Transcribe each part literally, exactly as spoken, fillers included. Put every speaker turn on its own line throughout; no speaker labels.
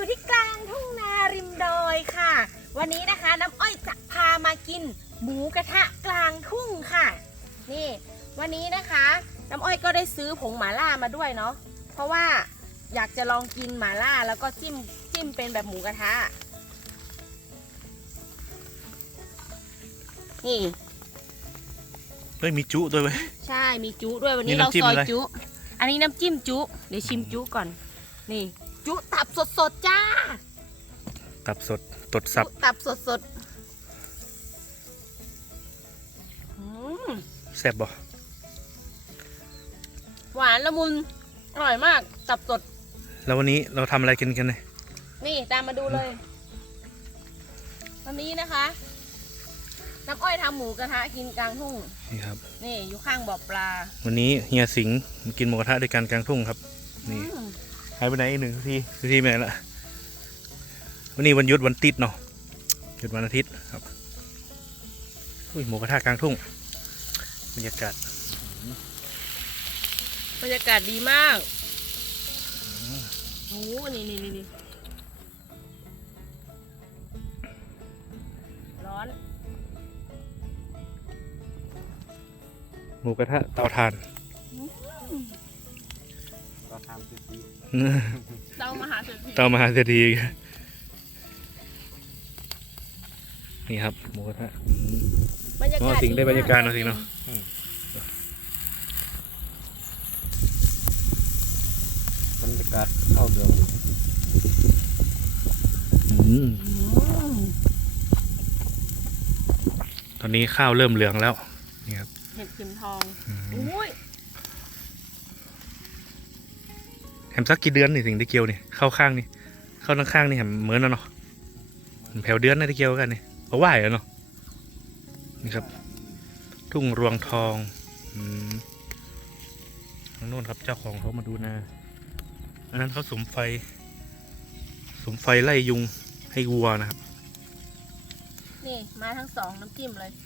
อยู่ที่กลางทุ่งนาริมดอยค่ะวันนี้นะคะน้ำอ้อยจะพามากินหมูกระทะกลางทุ่งค่ะนี่วันนี้นะคะน้ำอ้อยก็ได้ซื้อผงหม่าล่ามาด้วยเนาะเพราะว่าอยากจะลองกินหม่าล่าแล้วก็จิ้มจิ้มเป็นแบบหมูกระทะนี่
เฮ้ยมีจุด้วยเว้ย
ใช่มีจุด้วยวันนี้เราซอยจุอันนี้น้ำจิ้มจุเดี๋ยวชิมจุก่อนนี่จุตับสดๆจ้า
ตับสดตดสับ
ตับสด
ๆแซ่บบ่
หวานละมุนอร่อยมากตับสด
แล้ววันนี้เราทำอะไรกันกันเนี่ย
นี่ตามมาดูเลยวันนี้นะคะน้ำอ้อยทำหมูกระทะกินกลางทุ่ง
นี่ครับ
นี่อยู่ข้างบ่อปลา
วันนี้เฮียสิงห์กินหมูกระทะด้วยกันกลางทุ่งครับนี่หายไปไหนอีกหนึ่งทีทีไปไหนละวันนี้วันหยุดวันติดเนาะหยุดวันอาทิตย์ครับอุ้ยหมูกระทะกลางทุ่งบรรยากาศ
บรรยากาศดีมากโอ้นี่นี่นี่ร้อน
หมูกระทะเตาถ่าน
เตาถ่านเศรษฐี
เตามหาเศรษฐี
เตามหาเศรษฐีนี่ครับหมูกระทะ
บรรยากาศ
สิงได้บรรยากาศเนาะสิงเนาะ
บรรยากาศข้าวเหลือง
ตอนนี้ข้าวเริ่มเหลืองแล้วนี่ครับ
เห็ดเข็มทองอุ้ย
แฮมซักกี่เดือนนี่ถึงได้เกี่ยวนี่เข้าข้างนี่เข้าทั้งข้างนี่แฮมเหมือนแล้วเนาะแผ่วเดือนได้เกี่ยวกันนี่เพราะว่าเหรอเนาะนี่ครับทุ่งรวงทองอืมทางโน้นครับเจ้าของเขามาดูนาอันนั้นเขาสุมไฟสุมไฟไล่ยุงให้วัวนะครับ
นี่มาทั้งสองน้ำจิ้มเลย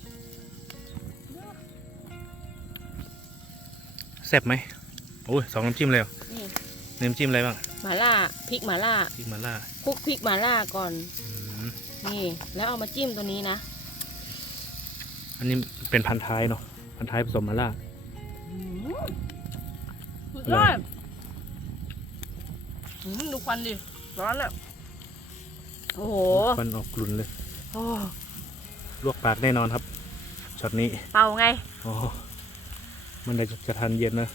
แซ่บไหมโอ้ยสองน้ำจิ้มเลยนี่น้ำจิ้มอะไรบ้าง
หม่าล่าพริกหม่าล่า
พริกหม่าล่า
คลุกพริกหม่าล่าก่อนนี่แล้วเอามาจิ้มตัวนี้นะ
อันนี้เป็นพันท้ายเนาะพันท้ายผสมหม่าล่า
สุดยอดดูควันดิร้อนอ่ะโอ้โห
ควันออกกลุ่นเลยลวกปากแน่นอนครับช็อตนี้
เป่าไง
อ๋อมันได้จะทานเย็นนะ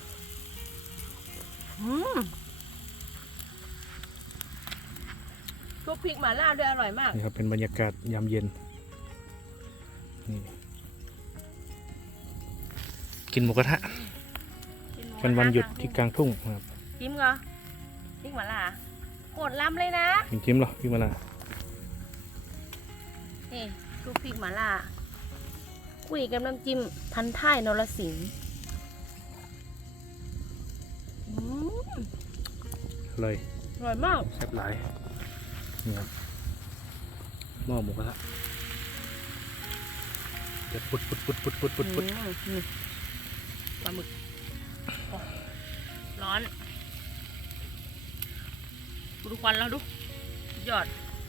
คลุกพริกหม่าล่าด้วยอร่อยมาก
นี่ครับเป็นบรรยากาศยามเย็นนี่กินหมูกระทะเป็นวันหยุดที่กลางทุ่งครับ
จิ้มเหรอพริกหม่าล่าโคตรล้ำเลยนะ
กินจิ้มเหรอพริกหม่าล่า
นี่คลุกพริกหม่าล่าคุยกับน้ำจิ้มพันท้ายนรสิงห์
อร่อย
อร่อยมาก
แซ่บหลายนี่ครับหม้อหมูกระทะจะปุดปุดปุดปุดปุดปุดปุด
ปลาหมึกร้อนดูควันแล้วดูยอด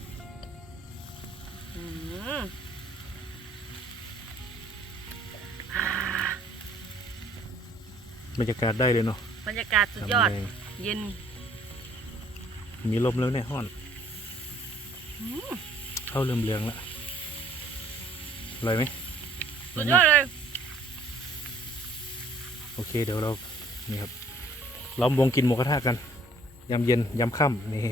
บรรยากาศได้เลยเนาะ
บรรยากาศสุดยอดเย็น
มีลมแล้วเนี่ยห้อนเข้าเริ่มเหลืองแล้วอร่อยไหม
สุดยอดเลย
โอเคเดี๋ยวเรานี่ครับล้อมวงกินหมูกระทะกันยามเย็นยามค่ำนี่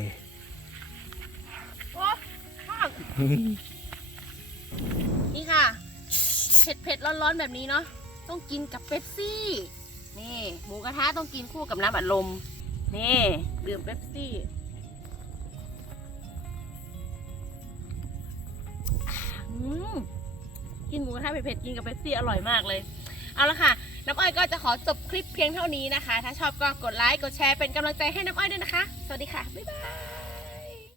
นี่ค่ะเผ็ดเผ็ดร้อนๆแบบนี้เนาะต้องกินกับเป๊ปซี่นี่หมูกระทะต้องกินคู่กับน้ำอัดลมนี่ดื่มเป๊ปซี่กินหมูกระทะเผ็ดๆกินกับเป๊ปซี่อร่อยมากเลยเอาละค่ะน้ำอ้อยก็จะขอจบคลิปเพียงเท่านี้นะคะถ้าชอบก็กดไลค์กดแชร์เป็นกำลังใจให้น้ำอ้อยด้วยนะคะสวัสดีค่ะบ๊ายบาย